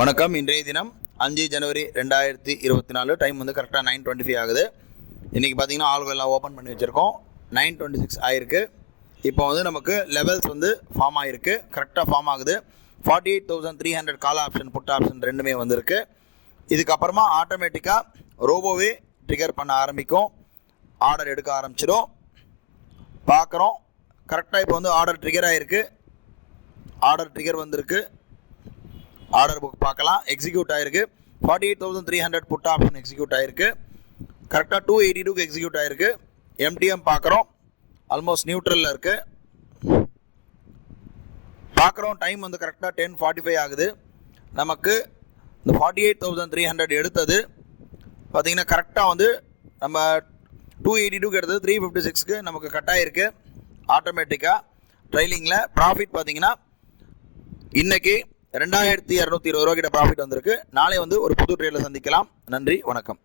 வணக்கம். இன்றைய தினம் 5 ஜனவரி 2024. டைம் வந்து கரெக்டாக 9:25 ஆகுது. இன்றைக்கி பார்த்தீங்கன்னா ஆல்கோ எல்லாம் ஓப்பன் பண்ணி வச்சுருக்கோம். 9:26 ஆகிருக்கு. இப்போ வந்து நமக்கு லெவல்ஸ் வந்து ஃபார்ம் ஆகிருக்கு, கரெக்டாக ஃபார்ம் ஆகுது. 48,300 கால் ஆப்ஷன் புட் ஆப்ஷன் ரெண்டுமே வந்திருக்கு. இதுக்கப்புறமா ஆட்டோமேட்டிக்காக ரோபோவே ட்ரிகர் பண்ண ஆரம்பிக்கும், ஆர்டர் எடுக்க ஆரம்பிச்சிடும். பார்க்குறோம், கரெக்டாக இப்போ வந்து ஆர்டர் ட்ரிகர் ஆகிருக்கு, ஆர்டர் ட்ரிகர் வந்திருக்கு. ஆர்டர் புக் பார்க்கலாம், எக்ஸிக்யூட் ஆகிருக்கு. 48,300 புட் ஆப்ஷன் எக்ஸிக்யூட் ஆகிருக்கு. கரெக்டாக 282க்கு எக்ஸிக்யூட் ஆகிருக்கு. எம்டிஎம் பார்க்குறோம், ஆல்மோஸ்ட் நியூட்ரலில் இருக்குது. பார்க்குறோம், டைம் வந்து கரெக்டாக 10:45 ஆகுது. நமக்கு இந்த 48,300 எடுத்தது பார்த்திங்கன்னா கரெக்டாக வந்து நம்ம 282க்கு எடுத்தது 356க்கு நமக்கு கட் ஆகிருக்கு. ஆட்டோமேட்டிக்காக ட்ரைலிங்கில் ப்ராஃபிட் பார்த்திங்கன்னா இன்றைக்கி 2,220 ரூபா கிட்ட ப்ராஃபிட் வந்திருக்கு. நாளை வந்து ஒரு புது ட்ரேடில் சந்திக்கலாம். நன்றி, வணக்கம்.